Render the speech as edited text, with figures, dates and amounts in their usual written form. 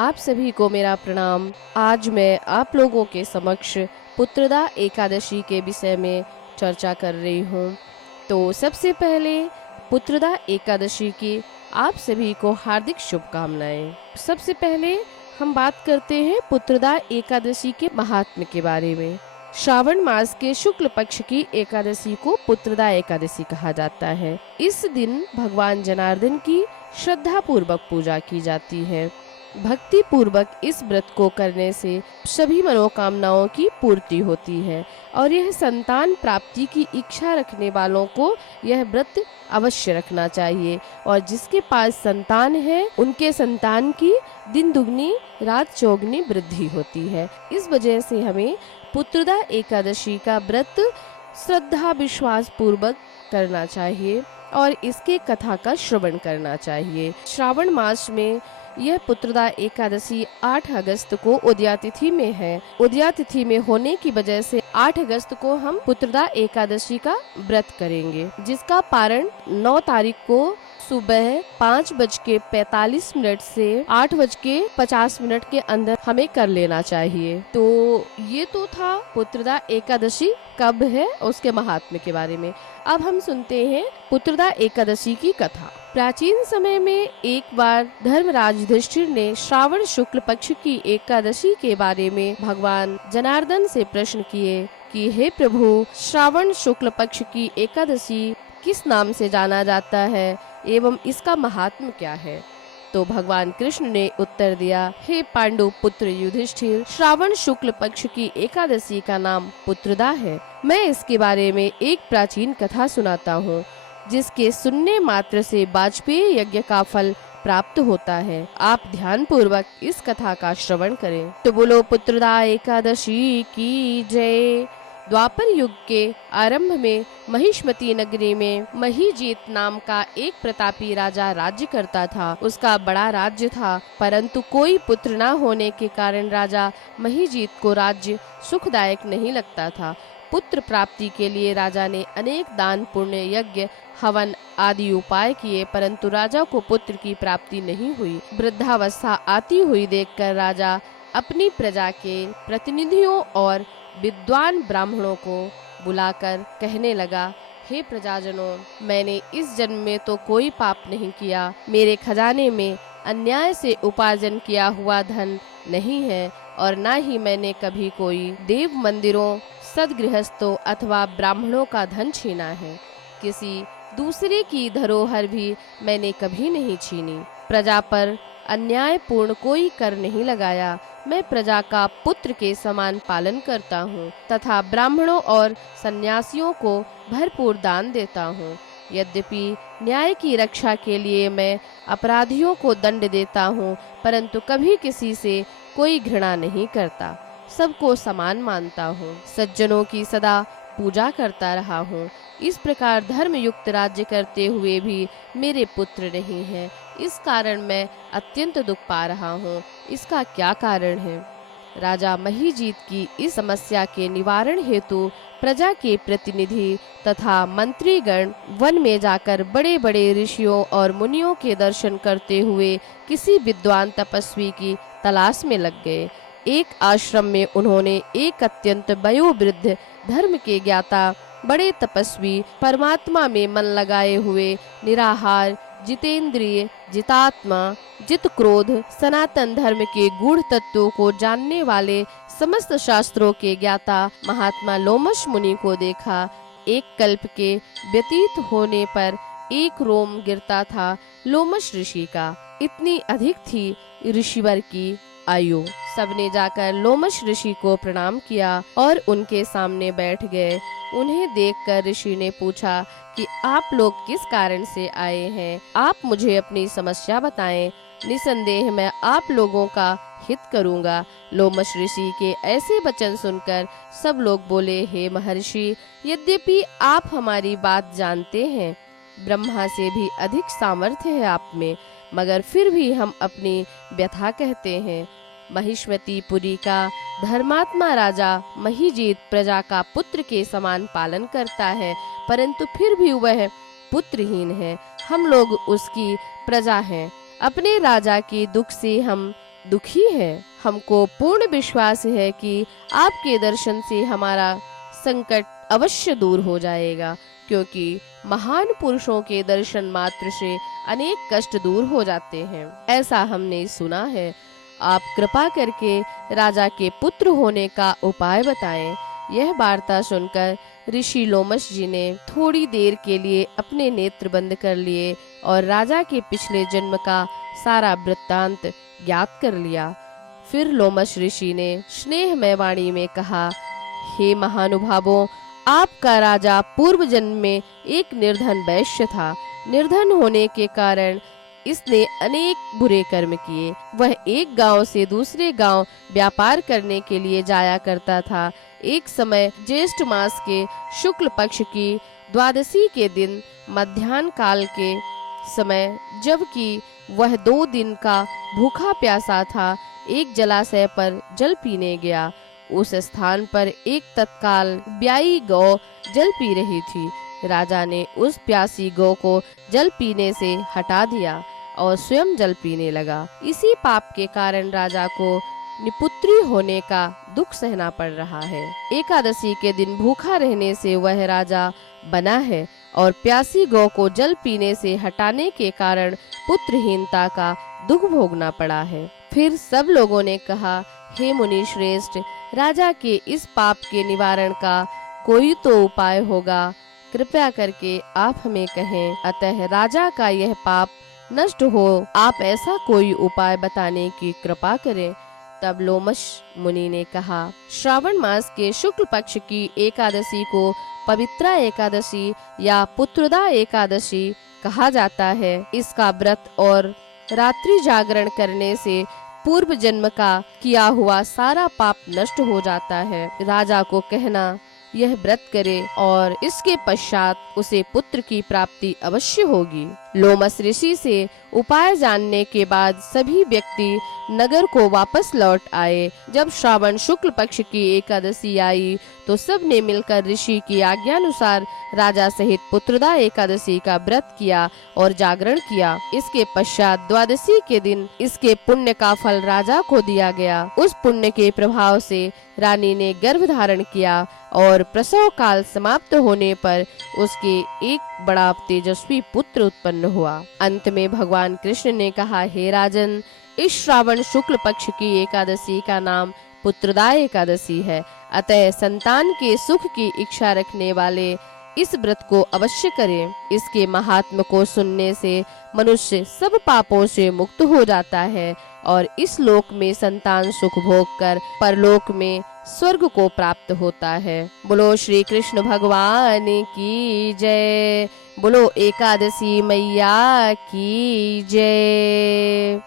आप सभी को मेरा प्रणाम। आज मैं आप लोगों के समक्ष पुत्रदा एकादशी के विषय में चर्चा कर रही हूँ। तो सबसे पहले पुत्रदा एकादशी की आप सभी को हार्दिक शुभकामनाएं। सबसे पहले हम बात करते हैं पुत्रदा एकादशी के महात्म्य के बारे में। श्रावण मास के शुक्ल पक्ष की एकादशी को पुत्रदा एकादशी कहा जाता है। इस दिन भगवान जनार्दन की श्रद्धा पूर्वक पूजा की जाती है। भक्ति पूर्वक इस व्रत को करने से सभी मनोकामनाओं की पूर्ति होती है और यह संतान प्राप्ति की इच्छा रखने वालों को यह व्रत अवश्य रखना चाहिए। और जिसके पास संतान है उनके संतान की दिन दुगनी रात चौगुनी वृद्धि होती है। इस वजह से हमें पुत्रदा एकादशी का व्रत श्रद्धा विश्वास पूर्वक करना चाहिए और इसके कथा का श्रवण करना चाहिए। श्रावण मास में यह पुत्रदा एकादशी 8 अगस्त को उदया तिथि में है। उदया तिथि में होने की वजह से 8 अगस्त को हम पुत्रदा एकादशी का व्रत करेंगे, जिसका पारण 9 तारीख को सुबह 5:45 से 8:50 के अंदर हमें कर लेना चाहिए। तो ये तो था पुत्रदा एकादशी कब है उसके महात्म्य के बारे में। अब हम सुनते हैं पुत्रदा एकादशी की कथा। प्राचीन समय में एक बार धर्मराज युधिष्ठिर ने श्रावण शुक्ल पक्ष की एकादशी के बारे में भगवान जनार्दन से प्रश्न किए कि हे प्रभु, श्रावण शुक्ल पक्ष की एकादशी किस नाम से जाना जाता है एवं इसका महात्म्य क्या है। तो भगवान कृष्ण ने उत्तर दिया, हे पांडु पुत्र युधिष्ठिर, श्रावण शुक्ल पक्ष की एकादशी का नाम पुत्रदा है। मैं इसके बारे में एक प्राचीन कथा सुनाता हूँ, जिसके सुनने मात्र से वाजपेयी यज्ञ का फल प्राप्त होता है। आप ध्यान पूर्वक इस कथा का श्रवण करें। तो बोलो पुत्रदा एकादशी की जय। द्वापर युग के आरंभ में महिष्मती नगरी में महीजीत नाम का एक प्रतापी राजा राज्य करता था। उसका बड़ा राज्य था, परंतु कोई पुत्र न होने के कारण राजा महीजीत को राज्य सुखदायक नहीं लगता था। पुत्र प्राप्ति के लिए राजा ने अनेक दान पुण्य यज्ञ हवन आदि उपाय किए, परंतु राजा को पुत्र की प्राप्ति नहीं हुई। वृद्धावस्था आती हुई देखकर राजा अपनी प्रजा के प्रतिनिधियों और विद्वान ब्राह्मणों को बुलाकर कहने लगा, हे प्रजाजनों, मैंने इस जन्म में तो कोई पाप नहीं किया। मेरे खजाने में अन्याय से उपार्जन किया हुआ धन नहीं है और न ही मैंने कभी कोई देव मंदिरों, सदगृहस्थों अथवा ब्राह्मणों का धन छीना है। किसी दूसरे की धरोहर भी मैंने कभी नहीं छीनी। प्रजा पर अन्यायपूर्ण कोई कर नहीं लगाया। मैं प्रजा का पुत्र के समान पालन करता हूँ तथा ब्राह्मणों और सन्यासियों को भरपूर दान देता हूँ। यद्यपि न्याय की रक्षा के लिए मैं अपराधियों को दंड देता हूँ, परंतु कभी किसी से कोई घृणा नहीं करता। सबको समान मानता हूँ। सज्जनों की सदा पूजा करता रहा हूँ। इस प्रकार धर्म युक्त राज्य करते हुए भी मेरे पुत्र नहीं हैं। इस कारण मैं अत्यंत दुख पा रहा हूँ। इसका क्या कारण है? राजा महीजीत की इस समस्या के निवारण हेतु प्रजा के प्रतिनिधि तथा मंत्रीगण वन में जाकर बड़े बड़े ऋषियों और मुनियों के दर्शन करते हुए किसी विद्वान तपस्वी की तलाश में लग गए। एक आश्रम में उन्होंने एक अत्यंत वयोवृद्ध धर्म के ज्ञाता बड़े तपस्वी, परमात्मा में मन लगाए हुए, निराहार, जितेंद्रिय, जितात्मा, जित क्रोध, सनातन धर्म के गूढ़ तत्वों को जानने वाले, समस्त शास्त्रों के ज्ञाता महात्मा लोमश मुनि को देखा। एक कल्प के व्यतीत होने पर एक रोम गिरता था लोमश ऋषि का, इतनी अधिक थी ऋषिवर की आयु। सबने जाकर लोमश ऋषि को प्रणाम किया और उनके सामने बैठ गए। उन्हें देखकर ऋषि ने पूछा कि आप लोग किस कारण से आए हैं? आप मुझे अपनी समस्या बताएं। निसंदेह मैं आप लोगों का हित करूंगा। लोमश ऋषि के ऐसे वचन सुनकर सब लोग बोले, हे महर्षि, यद्यपि आप हमारी बात जानते हैं, ब्रह्मा से भी अधिक सामर्थ्य है आप में, मगर फिर भी हम अपनी व्यथा कहते हैं। महिष्मतीपुरी का धर्मात्मा राजा महीजीत प्रजा का पुत्र के समान पालन करता है, परंतु फिर भी वह पुत्रहीन है। हम लोग उसकी प्रजा हैं। अपने राजा के दुख से हम दुखी हैं। हमको पूर्ण विश्वास है कि आपके दर्शन से हमारा संकट अवश्य दूर हो जाएगा, क्योंकि महान पुरुषों के दर्शन मात्र से अनेक कष्ट दूर हो जाते हैं, ऐसा हमने सुना है। आप कृपा करके राजा के पुत्र होने का उपाय बताएं। यह वार्ता सुनकर ऋषि लोमश जी ने थोड़ी देर के लिए अपने नेत्र बंद कर लिए और राजा के पिछले जन्म का सारा वृत्तांत ज्ञात कर लिया। फिर लोमश ऋषि ने स्नेहमय वाणी में कहा, हे महानुभावों, आपका राजा पूर्व जन्म में एक निर्धन वैश्य था। निर्धन होने के कारण इसने अनेक बुरे कर्म किए। वह एक गांव से दूसरे गांव व्यापार करने के लिए जाया करता था। एक समय ज्येष्ठ मास के शुक्ल पक्ष की द्वादशी के दिन मध्याह्न काल के समय, जबकि वह 2 दिन का भूखा प्यासा था, एक जलाशय पर जल पीने गया। उस स्थान पर एक तत्काल ब्याई गौ जल पी रही थी। राजा ने उस प्यासी गौ को जल पीने से हटा दिया और स्वयं जल पीने लगा। इसी पाप के कारण राजा को निपुत्री होने का दुख सहना पड़ रहा है। एकादशी के दिन भूखा रहने से वह राजा बना है और प्यासी गौ को जल पीने से हटाने के कारण पुत्रहीनता का दुख भोगना पड़ा है। फिर सब लोगों ने कहा, हे मुनि श्रेष्ठ, राजा के इस पाप के निवारण का कोई तो उपाय होगा, कृपया करके आप हमें कहें। अतः राजा का यह पाप नष्ट हो, आप ऐसा कोई उपाय बताने की कृपा करें। तब लोमश मुनि ने कहा, श्रावण मास के शुक्ल पक्ष की एकादशी को पवित्रा एकादशी या पुत्रदा एकादशी कहा जाता है। इसका व्रत और रात्रि जागरण करने से पूर्व जन्म का किया हुआ सारा पाप नष्ट हो जाता है। राजा को कहना यह व्रत करे और इसके पश्चात उसे पुत्र की प्राप्ति अवश्य होगी। लोमस ऋषि से उपाय जानने के बाद सभी व्यक्ति नगर को वापस लौट आए। जब श्रावण शुक्ल पक्ष की एकादशी आई तो सब ने मिलकर ऋषि की आज्ञानुसार राजा सहित पुत्रदा एकादशी का व्रत किया और जागरण किया। इसके पश्चात द्वादशी के दिन इसके पुण्य का फल राजा को दिया गया। उस पुण्य के प्रभाव से रानी ने गर्भ धारण किया और प्रसव काल समाप्त होने पर उसके एक बड़ा तेजस्वी पुत्र उत्पन्न हुआ। अंत में भगवान कृष्ण ने कहा, हे राजन, इस श्रावण शुक्ल पक्ष की एकादशी का नाम पुत्रदा एकादशी है। अतः संतान के सुख की इच्छा रखने वाले इस व्रत को अवश्य करें। इसके महात्म को सुनने से मनुष्य सब पापों से मुक्त हो जाता है और इस लोक में संतान सुख भोग कर परलोक में स्वर्ग को प्राप्त होता है। बोलो श्री कृष्ण भगवान की जय। बोलो एकादशी मैया की जय।